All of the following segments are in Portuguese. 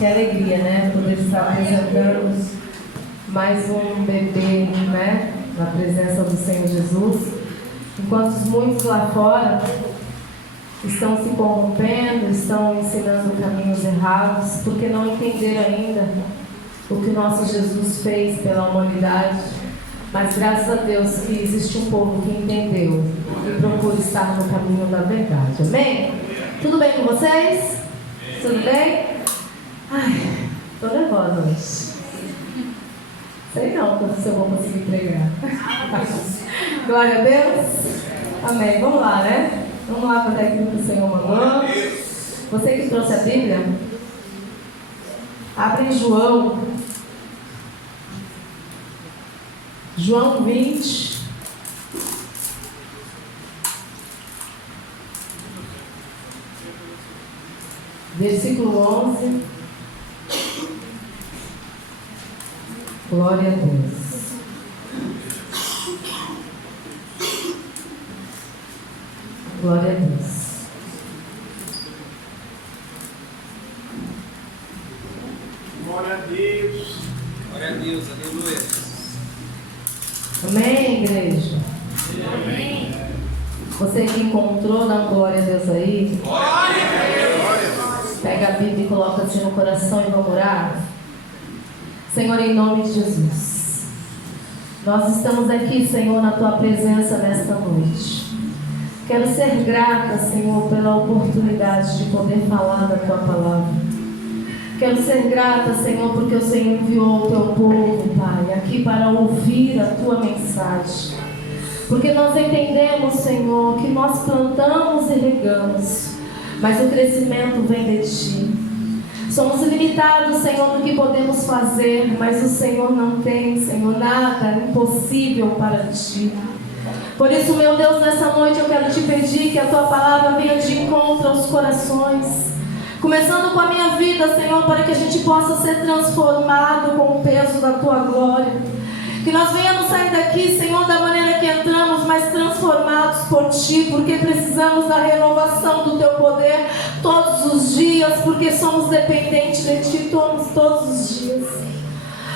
Que alegria, né? Poder estar apresentando mais um bebê, né? Na presença do Senhor Jesus. Enquanto muitos lá fora estão se corrompendo, estão ensinando caminhos errados, porque não entenderam ainda o que o nosso Jesus fez pela humanidade. Mas graças a Deus que existe um povo que entendeu e procura estar no caminho da verdade. Amém? Tudo bem com vocês? Tudo bem? Ai, estou nervosa hoje. Sei não se eu vou conseguir pregar. Glória a Deus. Amém. Vamos lá, né? Vamos lá para aquilo que o Senhor mandou. Você que trouxe a Bíblia, abre em João 20. Versículo 11. Glória a Deus. Glória a Deus. Glória a Deus. Glória a Deus, aleluia. Amém, igreja? Amém. Você que encontrou, dá glória a Deus aí. Glória a Deus. Pega a Bíblia e coloca assim no coração e vamos orar. Senhor, em nome de Jesus, nós estamos aqui, Senhor, na Tua presença nesta noite. Quero ser grata, Senhor, pela oportunidade de poder falar da Tua palavra. Quero ser grata, Senhor, porque o Senhor enviou o Teu povo, Pai, aqui para ouvir a Tua mensagem. Porque nós entendemos, Senhor, que nós plantamos e regamos, mas o crescimento vem de Ti. Somos limitados, Senhor, no que podemos fazer, mas o Senhor não tem, Senhor, nada impossível para Ti. Por isso, meu Deus, nessa noite eu quero Te pedir que a Tua palavra venha de encontro aos corações. Começando com a minha vida, Senhor, para que a gente possa ser transformado com o peso da Tua glória. Que nós venhamos sair daqui, Senhor, da maneira que entramos, mas transformados por Ti, porque precisamos da renovação do Teu poder todos os dias, porque somos dependentes de Ti todos os dias.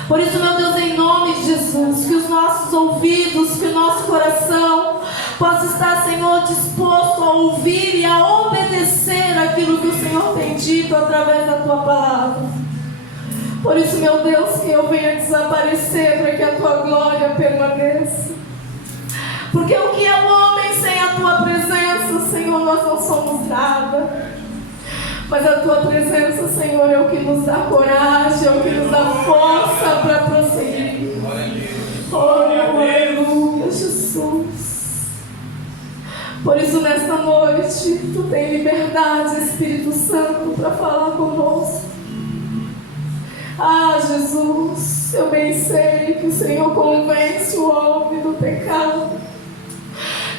Por isso, meu Deus, em nome de Jesus, que os nossos ouvidos, que o nosso coração possa estar, Senhor, disposto a ouvir e a obedecer aquilo que o Senhor tem dito através da Tua palavra. Por isso, meu Deus, que eu venha desaparecer para que a Tua glória permaneça. Porque o que é o homem sem a Tua presença, Senhor, nós não somos nada. Mas a Tua presença, Senhor, é o que nos dá coragem, é o que nos dá força para prosseguir. Oh, aleluia, Jesus. Por isso, nesta noite, Tu tem liberdade, Espírito Santo, para falar conosco. Ah, Jesus, eu bem sei que o Senhor convence o homem do pecado.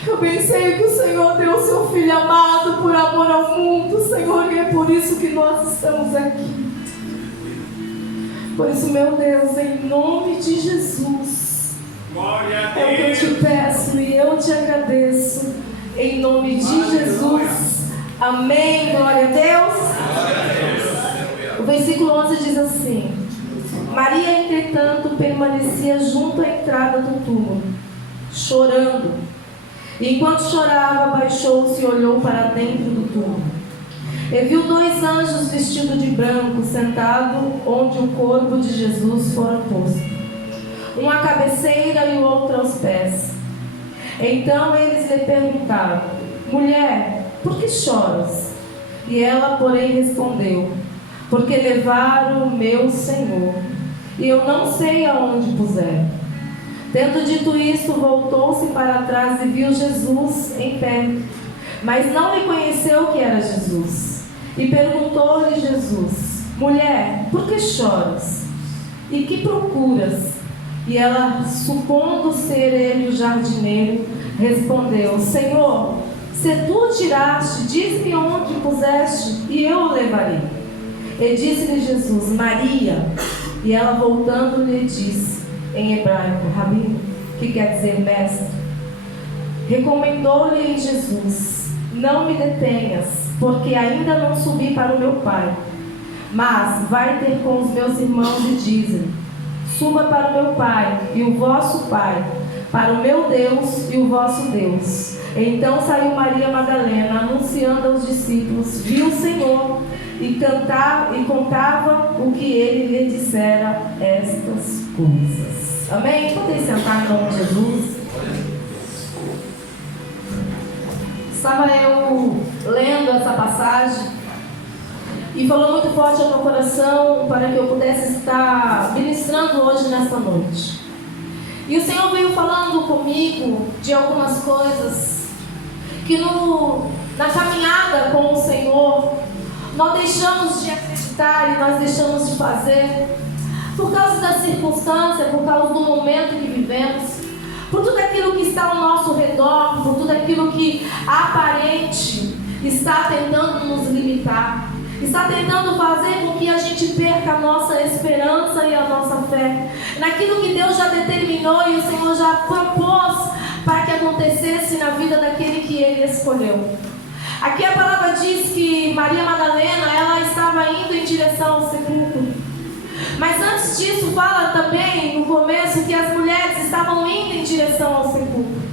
Eu bem sei que o Senhor deu o Seu Filho amado por amor ao mundo, Senhor, e é por isso que nós estamos aqui. Por isso, meu Deus, em nome de Jesus, é o que eu Te peço e eu Te agradeço. Em nome de Jesus. Amém. Glória a Deus. O versículo 11 diz assim: Maria, entretanto, permanecia junto à entrada do túmulo, chorando. E enquanto chorava, baixou-se e olhou para dentro do túmulo. E viu 2 anjos vestidos de branco, sentados onde o corpo de Jesus fora posto, um à cabeceira e o outro aos pés. Então eles lhe perguntaram: Mulher, por que choras? E ela, porém, respondeu: Porque levaram o meu Senhor, e eu não sei aonde puseram. Tendo dito isto, voltou-se para trás e viu Jesus em pé, mas não reconheceu que era Jesus. E perguntou-lhe Jesus: Mulher, por que choras? E que procuras? E ela, supondo ser ele o jardineiro, respondeu: Senhor, se tu o tiraste, diz-me onde puseste, e eu o levarei. E disse-lhe Jesus: Maria. E ela, voltando, lhe disse em hebraico: Rabi, que quer dizer mestre. Recomendou-lhe Jesus: Não me detenhas, porque ainda não subi para o meu Pai. Mas vai ter com os meus irmãos e dizem: suba para o meu Pai e o vosso Pai, para o meu Deus e o vosso Deus. Então saiu Maria Madalena, anunciando aos discípulos, viu o Senhor e contava o que ele lhe dissera estas coisas. Amém? Podem sentar em nome de Jesus. Estava eu lendo essa passagem e falou muito forte ao meu coração para que eu pudesse estar ministrando hoje nesta noite. E o Senhor veio falando comigo de algumas coisas que na caminhada com o Senhor nós deixamos de acreditar e nós deixamos de fazer por causa da circunstância, por causa do momento que vivemos, por tudo aquilo que está ao nosso redor, por tudo aquilo que aparente está tentando nos limitar, está tentando fazer com que a gente perca a nossa esperança e a nossa fé naquilo que Deus já determinou e o Senhor já propôs para que acontecesse na vida daquele que Ele escolheu. Aqui a palavra diz que Maria Madalena, ela estava indo em direção ao sepulcro. Mas antes disso fala também no começo que as mulheres estavam indo em direção ao sepulcro.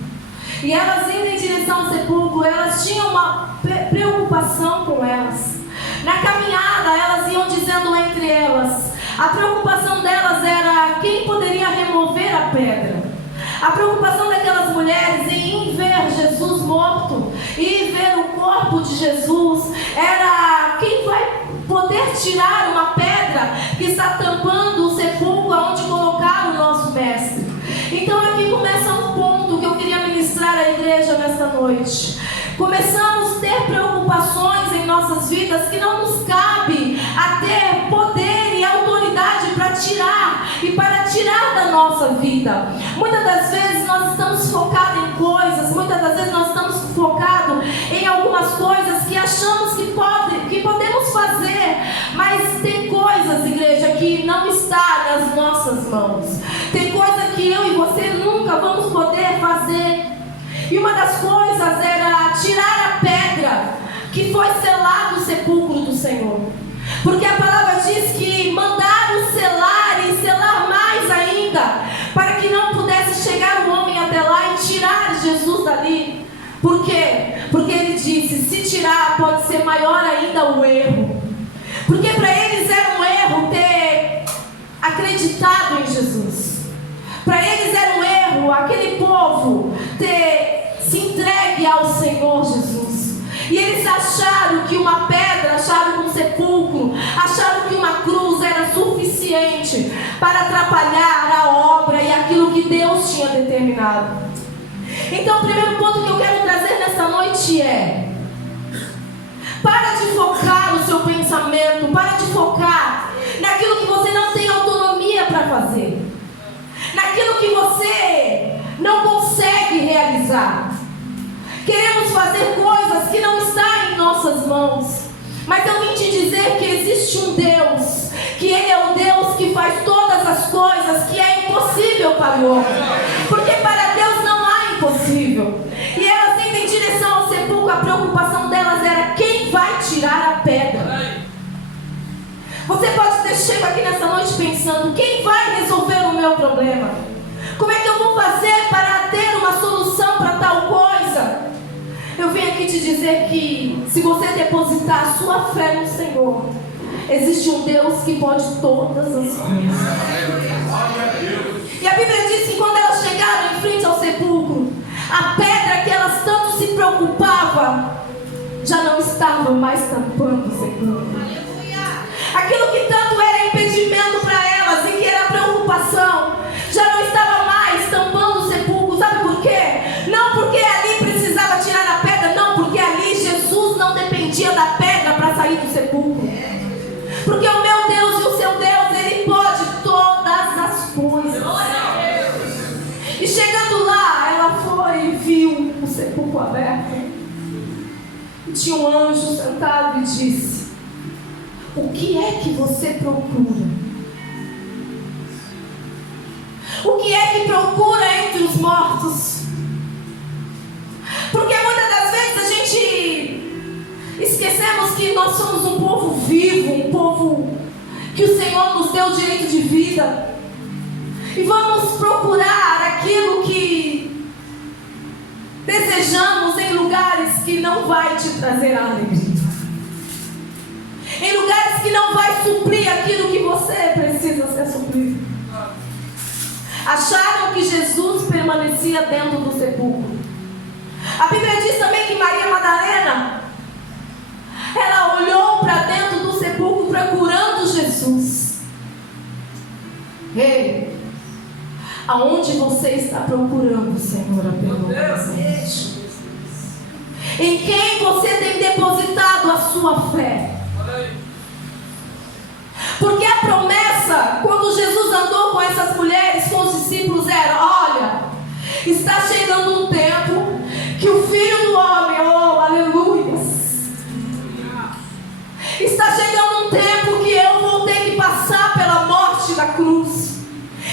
E elas indo em direção ao sepulcro, elas tinham uma preocupação com elas. Na caminhada, elas iam dizendo entre elas, a preocupação delas era quem poderia remover a pedra. A preocupação daquelas mulheres em ver Jesus morto e ver o corpo de Jesus era quem vai poder tirar uma pedra que está tampando o sepulcro onde colocaram o nosso mestre. Então aqui começa um ponto que eu queria ministrar à igreja nesta noite. Começamos a ter preocupações em nossas vidas que não nos cabe a ter poder e autoridade para tirar e para tirar da nossa vida. Muitas das vezes nós estamos focados em coisas, muitas das vezes nós estamos focados em algumas coisas que achamos que podemos fazer, mas tem coisas, igreja, que não está nas nossas mãos. Tem coisa que eu e você nunca vamos poder fazer. E uma das coisas era tirar a pedra que foi selado o sepulcro do Senhor. Porque a palavra diz que mandaram selar e selar mais ainda, para que não pudesse chegar o homem até lá e tirar Jesus dali. Por quê? Porque ele disse, se tirar pode ser maior ainda o erro. Porque para eles era um erro ter acreditado em Jesus. Para eles era um erro aquele povo ter se entregue ao Senhor Jesus. E eles acharam que uma pedra, acharam que um sepulcro, acharam que uma cruz era suficiente para atrapalhar a obra e aquilo que Deus tinha determinado. Então o primeiro ponto que eu quero trazer nessa noite é: para de focar o seu pensamento, para de focar naquilo que você não tem autonomia para fazer, naquilo que você não consegue realizar. Queremos fazer coisas que não estão em nossas mãos. Mas eu vim te dizer que existe um Deus, que Ele é o Deus que faz todas as coisas que é impossível para o homem. Porque para Deus não há impossível. E elas indo em direção ao sepulcro, a preocupação delas era quem vai tirar a pedra. Você pode ter chego aqui nessa noite pensando, quem vai resolver o meu problema? Como é que eu vou fazer para ter uma solução para tal coisa? Eu vim aqui te dizer que se você depositar a sua fé no Senhor, existe um Deus que pode todas as coisas. E a Bíblia diz que quando elas chegaram em frente ao sepulcro, a pedra que elas tanto se preocupavam já não estava mais tampando o sepulcro. Aquilo que tanto era impedimento para elas e que era preocupação, já não estava mais tampando o sepulcro. Sabe por quê? Não porque ali precisava tirar a pedra, não, porque ali Jesus não dependia da pedra para sair do sepulcro. Porque o meu Deus e o seu Deus, Ele pode todas as coisas. E chegando lá, ela foi e viu o sepulcro aberto. E tinha um anjo sentado e disse: o que é que você procura? O que é que procura entre os mortos? Porque muitas das vezes a gente esquecemos que nós somos um povo vivo, um povo que o Senhor nos deu o direito de vida. E vamos procurar aquilo que desejamos em lugares que não vai te trazer a alegria. Em lugares que não vai suprir aquilo que você precisa ser suprido. Acharam que Jesus permanecia dentro do sepulcro. A Bíblia diz também que Maria Madalena, ela olhou para dentro do sepulcro procurando Jesus. Ei, aonde você está procurando, Senhor, a teu presente? Em quem você tem depositado a sua fé? Porque a promessa, quando Jesus andou com essas mulheres, com os discípulos, era: olha, está chegando um tempo que o Filho do Homem, oh, aleluias, está chegando um tempo que eu vou ter que passar pela morte da cruz.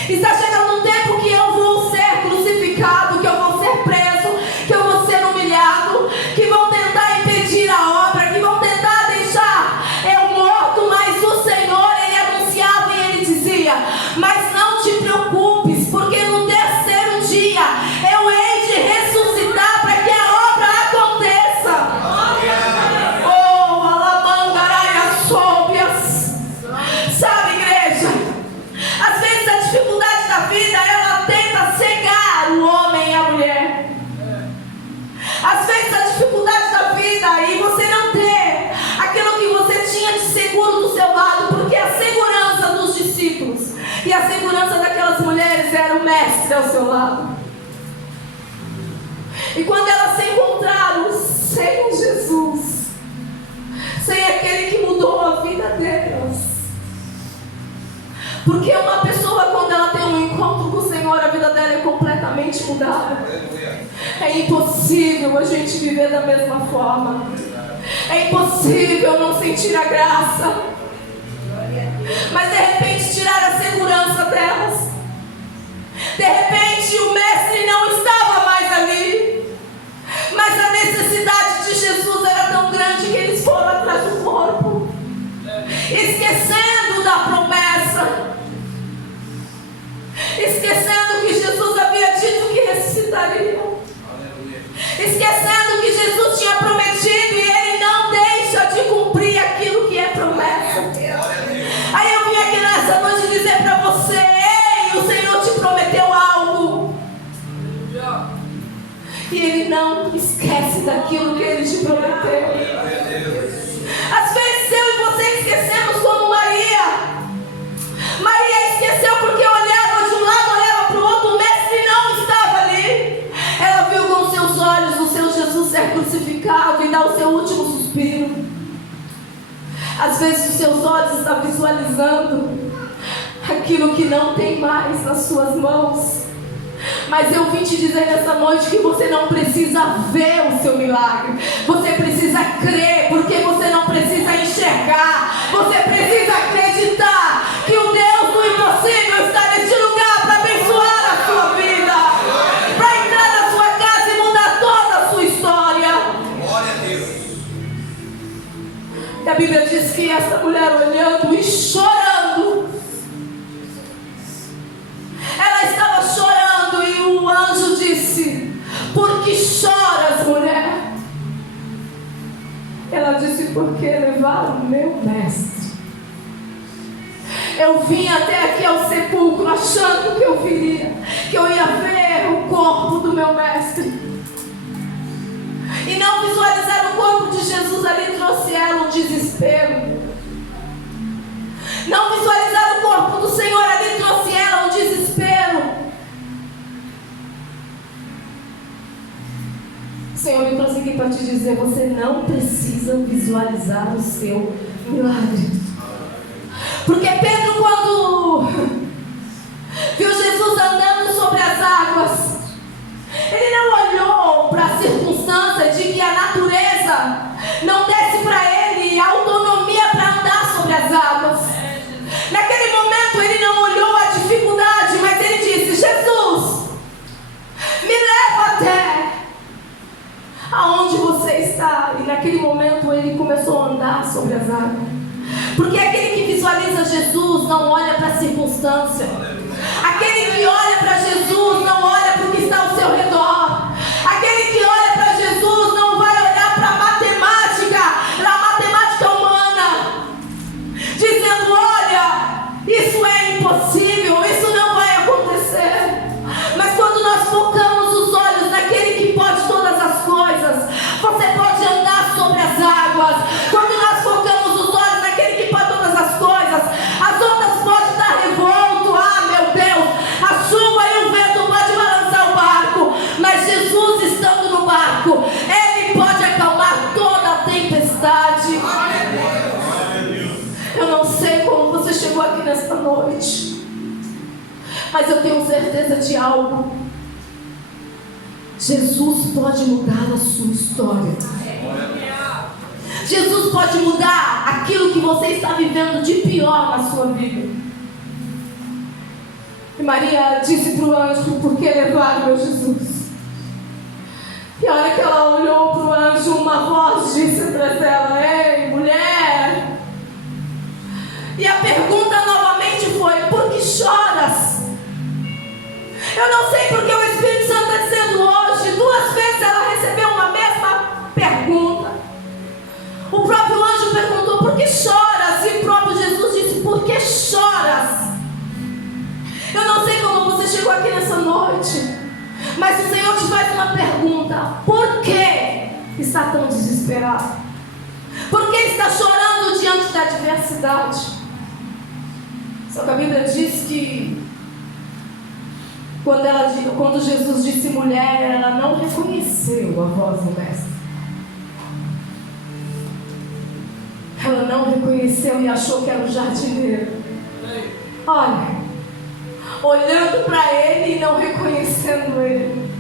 Está chegando um tempo que eu vou ser crucificado, que eu vou ser preso, que eu vou ser humilhado, que vão tentar impedir a obra, que vão tentar deixar eu morto, mas o Senhor, Ele anunciava e Ele dizia: mas não te preocupes, porque no terceiro dia eu hei de ressuscitar para que a obra aconteça. Oh, alamangaraias sóbias. Sabe, igreja, às vezes a dificuldade da vida, ela tenta cegar o homem e a mulher. Às vezes a dificuldade da vida e você não ter aquilo que você tinha de seguro do seu lado, porque a segurança dos discípulos e a segurança daquelas mulheres era o mestre ao seu lado. E quando elas se encontraram sem Jesus, sem aquele que mudou a vida delas, porque uma pessoa, quando ela tem um encontro com o Senhor, a vida dela é completamente mudada. É impossível a gente viver da mesma forma. É impossível não sentir a graça. Mas de repente tirar a segurança delas. De repente o mestre não estava mais ali. Mas a necessidade de Jesus era tão grande que eles foram atrás do corpo, esquecendo da promessa, esquecendo que Jesus havia dito que ressuscitaria, esquecendo que Jesus tinha prometido e Ele não deixa de cumprir aquilo que é promessa. Aí eu vim aqui nessa noite dizer para você: ei, o Senhor te prometeu algo e Ele não esquece daquilo que Ele te prometeu. Às vezes eu e você esquecemos, como Maria. Maria esqueceu porque olhava de um lado, olhava para o outro, o mestre não estava ali. Ela viu com os seus olhos o seu Jesus ser crucificado e dar o seu último suspiro. Às vezes os seus olhos estão visualizando aquilo que não tem mais nas suas mãos. Mas eu vim te dizer nessa noite que você não precisa ver o seu milagre. Você precisa crer, porque você não precisa enxergar. Você precisa acreditar que o Deus do impossível está neste lugar para abençoar a sua vida, para entrar na sua casa e mudar toda a sua história. Glória a Deus. E a Bíblia diz que essa mulher, olhando e chorando, ela estava chorando e o anjo disse: por que choras, mulher? Ela disse: porque levaram o meu mestre. Eu vim até aqui ao sepulcro achando que eu viria, que eu ia ver o corpo do meu mestre. E não visualizar o corpo de Jesus ali trouxe ela um desespero. Não visualizar o corpo do Senhor ali trouxe ela um desespero. O Senhor me trouxe aqui para te dizer: você não precisa visualizar o seu milagre. Porque Pedro, quando viu Jesus andando sobre as águas, ele não olhou para a circunstância de que a natureza não desse para ele a autonomia para andar sobre as águas. Naquele momento ele não olhou a dificuldade, mas ele disse: Jesus, me leva até aonde você está. E naquele momento ele começou a andar sobre as águas. Porque aquele que visualiza Jesus circunstância. Aquele que olha para Jesus não olha para o que está ao seu redor. Aquele que olha para Jesus não vai olhar para a matemática humana, dizendo: olha, isso é impossível, isso não vai acontecer. Mas quando nós focamos os olhos naquele que pode todas as coisas, você pode andar sobre as águas. Quando nós focamos os olhos naquele que pode todas as coisas, as ondas podem estar revolto, meu Deus, a chuva e o vento podem balançar o barco, mas Jesus estando no barco, Ele pode acalmar toda a tempestade. Eu não sei como você chegou aqui nesta noite, mas eu tenho certeza de algo: Jesus pode mudar a sua história. Jesus pode mudar aquilo que você está vivendo de pior na sua vida. E Maria disse para o anjo: por que levar meu Jesus? E a hora que ela olhou para o anjo, uma voz disse atrás dela: ei, mulher. E a pergunta novamente foi: por que choras? Eu não sei porque o Espírito Santo está dizendo hoje. 2 vezes ela recebeu uma mesma pergunta. O próprio anjo perguntou: por que choras? E o próprio Jesus disse: por que choras? Eu não sei como você chegou aqui nessa noite, mas o Senhor te faz uma pergunta: por que está tão desesperado? Por que está chorando diante da adversidade? Só que a Bíblia diz que quando Jesus disse mulher, ela não reconheceu a voz do Mestre. Ela não reconheceu e achou que era o jardineiro. Olha, olhando para ele e não reconhecendo ele,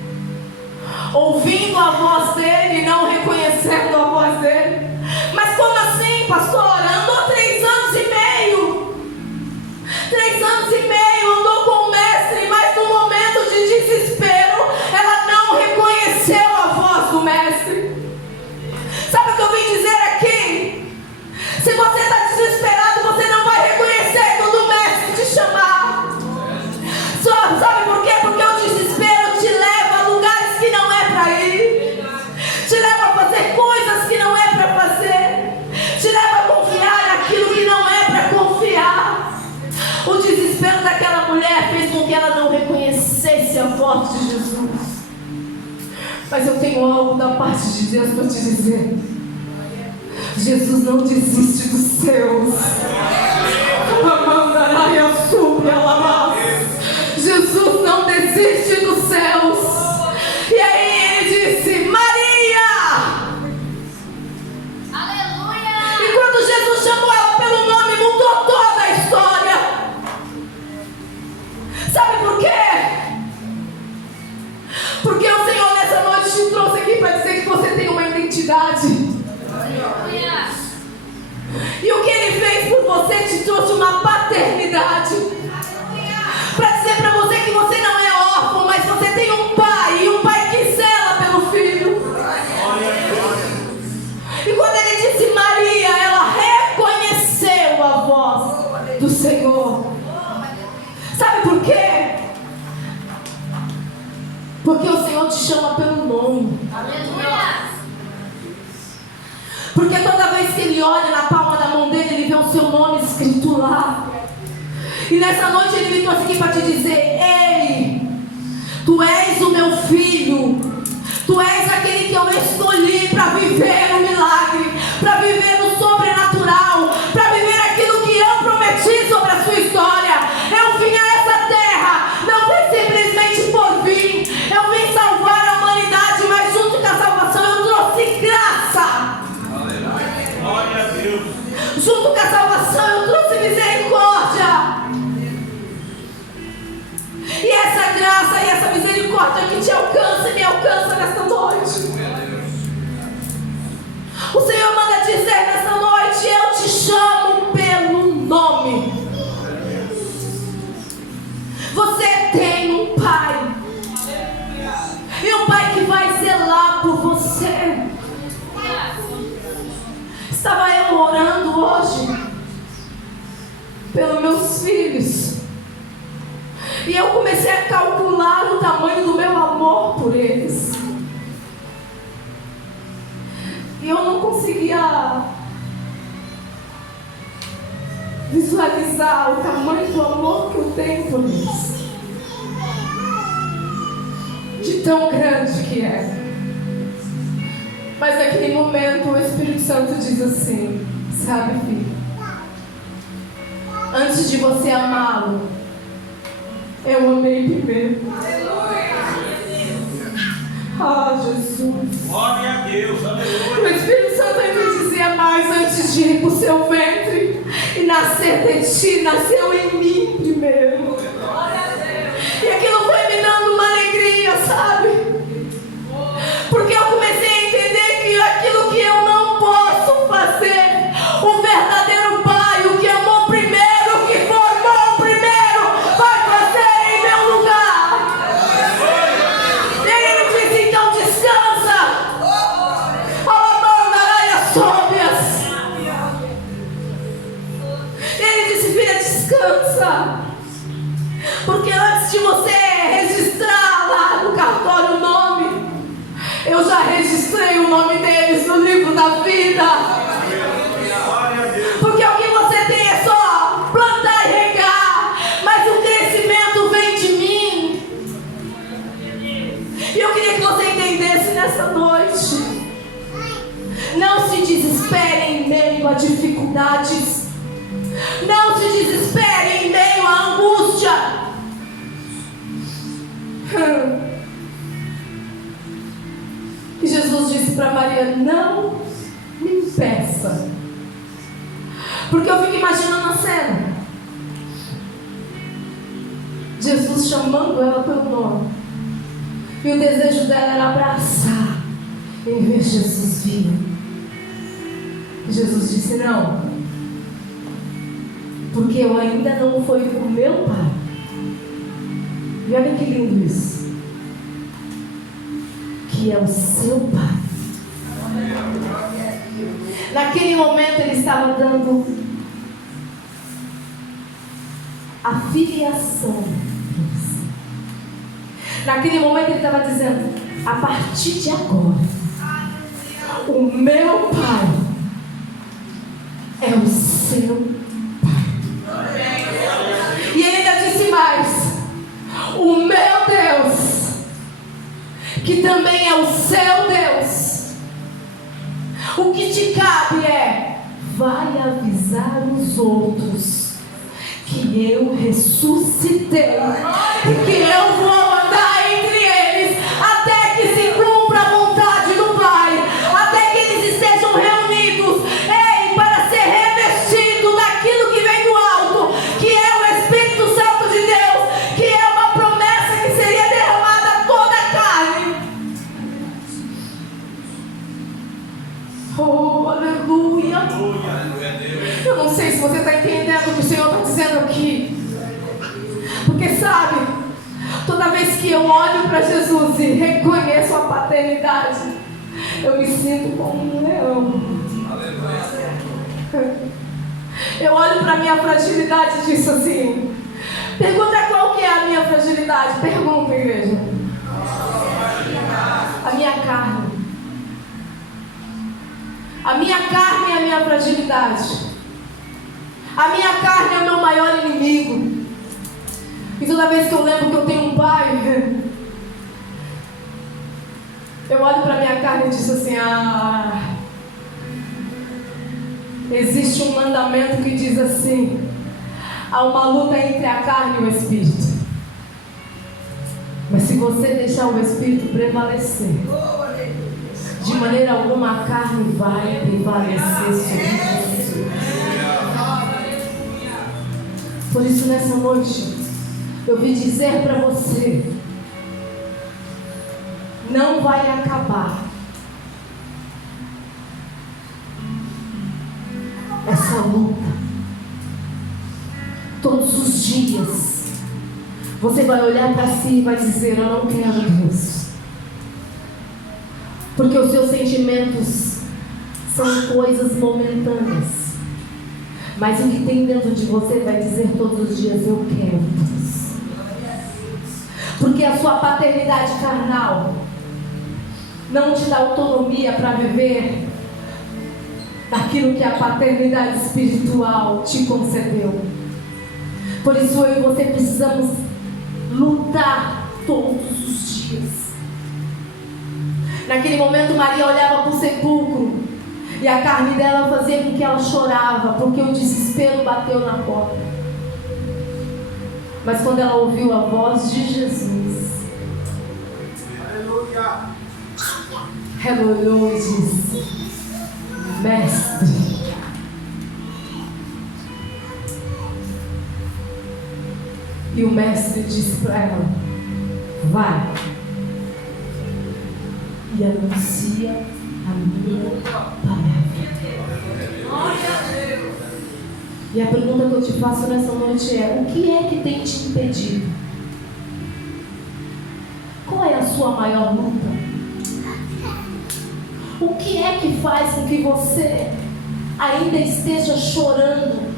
ouvindo a voz dele e não reconhecendo a voz dele. Mas como assim, pastor? Andou 3 anos e meio. 3 anos e meio andou com o Mestre, mas no momento de desespero, ela não reconheceu a voz do Mestre. Sabe o que eu vim dizer aqui? Se você está desesperado, você não vai reconhecer quando o Mestre te chamar. Sabe por quê? Porque o desespero te leva a lugares que não é para ir, te leva a fazer coisas que não é para fazer, te leva a confiar naquilo que não é para confiar. O desespero daquela mulher fez com que ela não reconhecesse a voz de Jesus. Mas eu tenho algo da parte de Deus para te dizer: Jesus não desiste dos seus. Jesus não desiste dos seus. E aí ele disse: Maria! Aleluia! E quando Jesus chamou ela pelo nome, mudou toda a história. Sabe por quê? Porque o Senhor nessa noite te trouxe aqui para dizer que você tem uma identidade. Aleluia! E o que Ele fez por você te trouxe uma paternidade. Para dizer para você que você não é órfão, mas você tem um pai, e um pai que zela pelo filho. E quando Ele disse Maria, ela reconheceu a voz do Senhor. Sabe por quê? Porque o Senhor te chama pelo nome. Aleluia! Porque toda vez que Ele olha na palma da mão dele, Ele vê o seu nome escrito lá. E nessa noite Ele me trouxe aqui para te dizer: ei, tu és o meu filho. Tu és aquele que eu escolhi para viver o milagre, para viver o sobrenatural, para viver aquilo que eu prometi sobre a sua história. Eu vim a essa terra, não foi simplesmente por vir. Eu vim salvar a humanidade, mas junto com a salvação eu trouxe graça. Glória a Deus. Junto com a salvação eu trouxe misericórdia. E essa graça e essa misericórdia que te alcança e me alcança nesta noite. O Senhor manda dizer nesta noite: eu te chamo pelo nome. Você tem um pai. E um pai que vai zelar por você. Estava eu orando hoje pelos meus filhos. E eu comecei a calcular o tamanho do meu amor por eles. E eu não conseguia visualizar o tamanho do amor que eu tenho por eles. De tão grande que é. Mas naquele momento o Espírito Santo diz assim: sabe, filho, antes de você amá-lo, eu amei primeiro. Ah, Jesus. Glória a Deus, aleluia. O Espírito Santo ainda dizia mais: antes de ir para o seu ventre e nascer de ti, nasceu em mim primeiro. E aquilo foi me dando uma alegria, sabe? Porque eu comecei a entender que aquilo que eu não posso fazer, o verdadeiro Pai, o que amou primeiro, o que formou primeiro, vai fazer em meu lugar. E ele disse: então descansa. Ele disse: filha, descansa. Porque antes de você registrar lá no cartório o nome, eu já registrei o nome deles no livro da vida. Porque o que você tem é só plantar e regar, mas o crescimento vem de mim. E eu queria que você entendesse nessa noite: não se desespere em meio a dificuldades. Não se desespere em meio à angústia. E Jesus disse para Maria: não me peça. Porque eu fico imaginando a cena: Jesus chamando ela pelo nome, e o desejo dela era abraçar e ver Jesus vivo. E Jesus disse: não, porque eu ainda não fui com o meu Pai. E olha que lindo isso, que é o seu Pai. Naquele momento ele estava dando a filiação. Naquele momento ele estava dizendo: a partir de agora, o meu Pai é o seu. E ele ainda disse mais: o meu Deus, que também é o seu Deus, o que te cabe é: vai avisar os outros que eu ressuscitei e que eu vou andar entre eles até que se cumpra a vontade do Pai, até que eles estejam reunidos, para ser revestido daquilo que vem do alto, que é o Espírito Santo de Deus, que é uma promessa que seria derramada a toda a carne. Oh, aleluia. Eu não sei se você está entendendo o que o Senhor está dizendo aqui. Porque sabe, toda vez que eu olho para Jesus e reconheço a paternidade, eu me sinto como um leão. Eu olho para a minha fragilidade e digo assim: pergunta qual que é a minha fragilidade. Pergunta, igreja. A minha carne. A minha carne é a minha fragilidade. A minha carne é o meu maior inimigo. E toda vez que eu lembro que eu tenho um Pai, eu olho para a minha carne e digo assim: existe um mandamento que diz assim: há uma luta entre a carne e o Espírito. Mas se você deixar o Espírito prevalecer, de maneira alguma a carne vai prevalecer sobre você. Por isso, nessa noite, eu vim dizer para você: não vai acabar essa luta. Todos os dias você vai olhar para si e vai dizer: eu não quero isso. Porque os seus sentimentos são coisas momentâneas. Mas o que tem dentro de você vai dizer todos os dias: eu quero isso. Porque a sua paternidade carnal não te dá autonomia para viver daquilo que a paternidade espiritual te concedeu. Por isso eu e você precisamos lutar todos os dias. Naquele momento Maria olhava para o sepulcro e a carne dela fazia com que ela chorava, porque o desespero bateu na porta. Mas quando ela ouviu a voz de Jesus, ela olhou e disse: Mestre. E o mestre disse para ela: vai e anuncia a minha palavra. E a pergunta que eu te faço nessa noite é: o que é que tem te impedido? Qual é a sua maior luta? O que é que faz com que você ainda esteja chorando?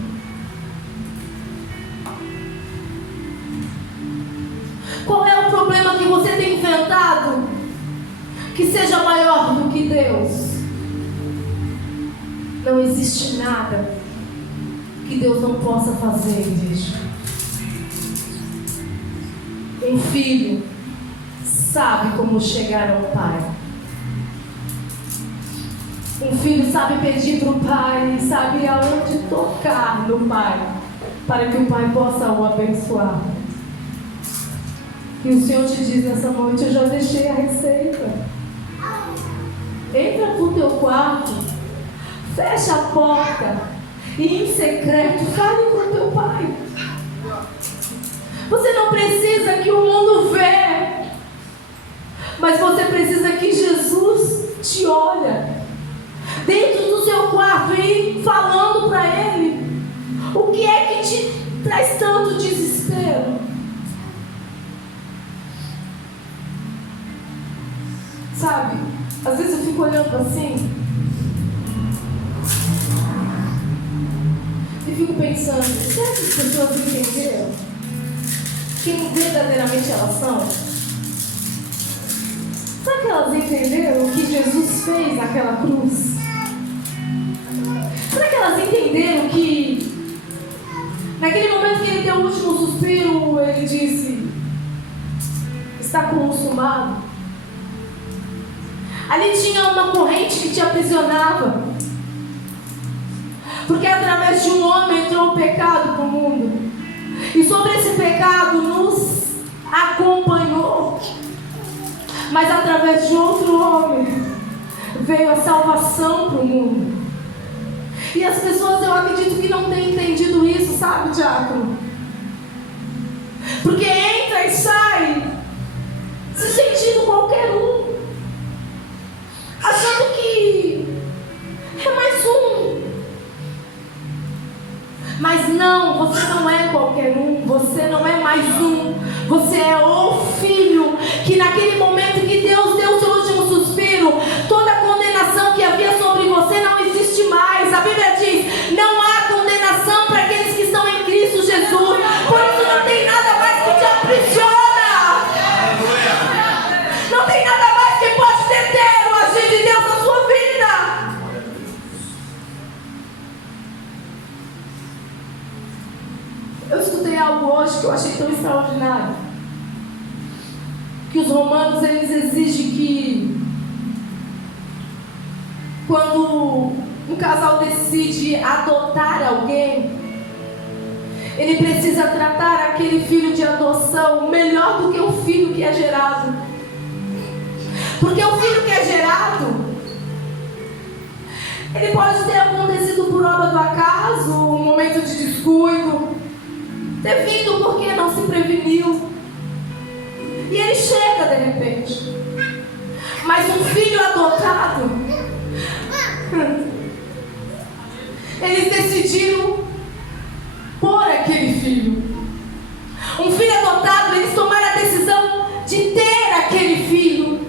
Qual é o problema que você tem enfrentado que seja maior do que Deus? Não existe nada que Deus não possa fazer, igreja. Um filho sabe como chegar ao pai. Um filho sabe pedir para o pai, sabe aonde tocar no pai, para que o pai possa o abençoar. E o Senhor te diz nessa noite: eu já deixei a receita. Entra pro teu quarto, fecha a porta e em secreto fale com o teu pai. Você não precisa que o mundo vê, mas você precisa que Jesus te olhe dentro do seu quarto e falando para ele o que é que te traz tanto desespero. Sabe, às vezes eu fico olhando assim e fico pensando: será que as pessoas entenderam quem verdadeiramente elas são? Será que elas entenderam o que Jesus fez naquela cruz? Será que elas entenderam que naquele momento que ele deu o último suspiro, ele disse: está consumado? Ali tinha uma corrente que te aprisionava, porque através de um homem entrou o pecado para o mundo, e sobre esse pecado nos acompanhou, mas através de outro homem veio a salvação para o mundo. E as pessoas, eu acredito que não têm entendido isso, sabe, diácono? Porque entra e sai se sentindo qualquer um, achando que é mais um. Mas não, você não é qualquer um, você não é mais um, você é o filho, que naquele momento que Deus deu o seu último suspiro, toda a condenação que havia sobre você não existe mais. A Bíblia diz: não há condenação para aqueles que estão em Cristo Jesus. Por isso não tem nada mais que te aprisiona, não tem nada mais que pode deter o agir de Deus na sua vida. Eu escutei algo hoje que eu achei tão extraordinário, que os romanos, eles exigem que quando um casal decide adotar alguém, ele precisa tratar aquele filho de adoção melhor do que o filho que é gerado. Porque o filho que é gerado, ele pode ter acontecido por obra do acaso, um momento de descuido, ter vindo porque não se preveniu, e ele chega de repente. Mas um filho adotado, eles decidiram por aquele filho. Um filho adotado, eles tomaram a decisão de ter aquele filho.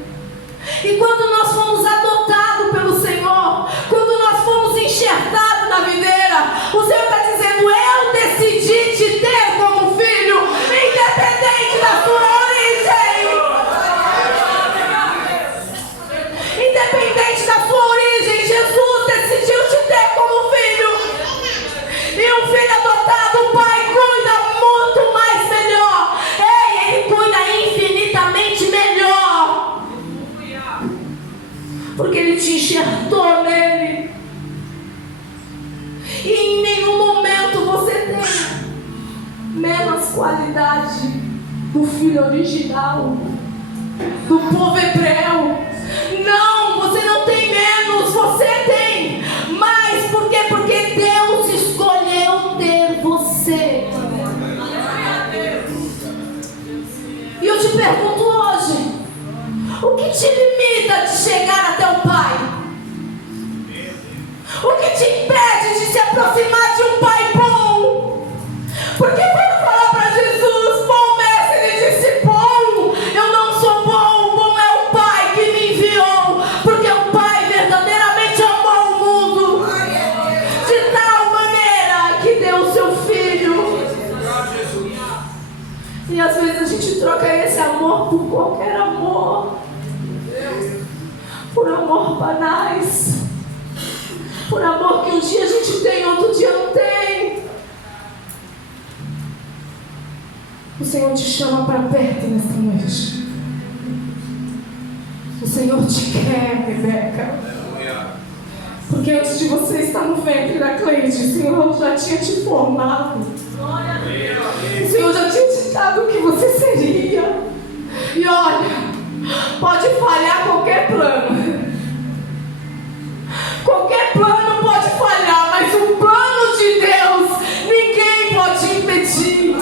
E quando nós fomos adotados pelo Senhor, quando nós fomos enxertados na videira, o Senhor está dizendo: eu decidi te ter como filho, independente da sua origem. mentalidade do filho original, do povo hebreu. Não, você não tem menos, você tem mais. Por quê? Porque Deus escolheu ter você. E eu te pergunto hoje, o que te limita de chegar até o Pai? O que te impede de se aproximar de um Pai bom? Porque quando falar para Jesus, bom mestre, ele disse, bom, eu não sou bom, bom é o Pai que me enviou, porque o Pai verdadeiramente amou o mundo de tal maneira que deu o seu Filho. E às vezes a gente troca esse amor por qualquer amor, por amor banais, por amor que um dia a gente tem, outro dia não tem. O Senhor te chama para perto nesta noite. O Senhor te quer, Rebeca. Porque antes de você estar no ventre da Cleide, o Senhor já tinha te formado. O Senhor já tinha te dado o que você seria. E olha, pode falhar qualquer plano. Qualquer plano pode falhar, mas o plano de Deus ninguém pode impedir.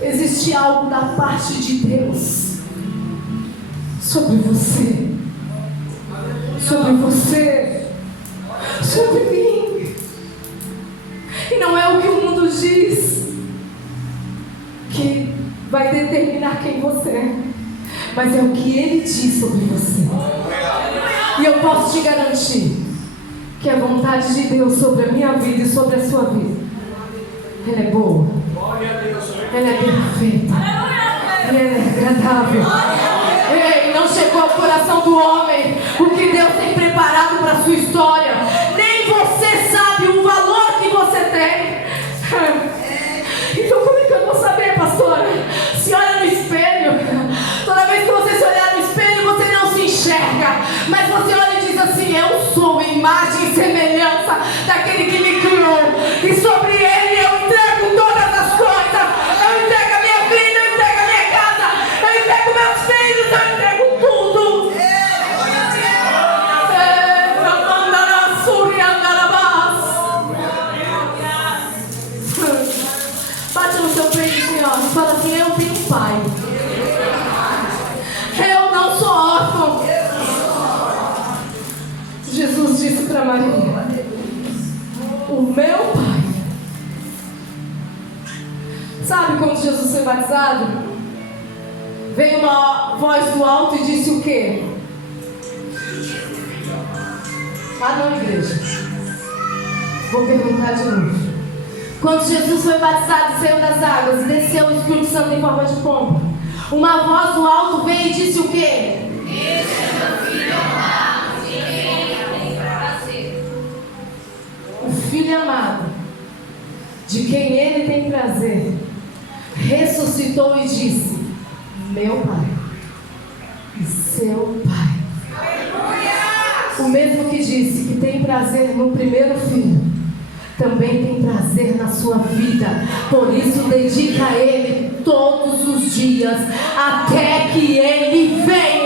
Existe algo da parte de Deus sobre você, sobre você, sobre mim. E não é o que o mundo diz que vai determinar quem você é, mas é o que Ele diz sobre você. E eu posso te garantir que a vontade de Deus sobre a minha vida e sobre a sua vida, ela é boa, ela é perfeita, ela é agradável. Ei, não chegou ao coração do homem o que Deus tem preparado para a sua história. Nem você sabe o valor que você tem. Então como é que eu vou saber, pastora? Se olha no espelho, toda vez que você se olhar no espelho, você não se enxerga, mas você olha e diz assim, eu sou imagem e semelhança daquele que me criou, e sobre ele eu entrego todas as coisas. Eu entrego a minha vida, eu entrego a minha casa, eu entrego meus filhos, eu entrego tudo. Bate no seu peito, Senhor, e fala assim, eu tenho um pai. Eu não sou órfão. Jesus disse para Maria, o meu pai. Sabe quando Jesus foi batizado? Veio uma voz do alto e disse o quê? Ah não, igreja. Vou perguntar de novo. Quando Jesus foi batizado e saiu das águas e desceu o Espírito Santo em forma de pomba, uma voz do alto veio e disse o quê? Esse é meu filho amado, de quem eu tenho prazer. O filho amado, de quem ele tem prazer, ressuscitou e disse, meu pai e seu pai. Aleluia! O mesmo que disse que tem prazer no primeiro filho, também tem prazer na sua vida. Por isso dedica a Ele todos os dias, até que Ele venha.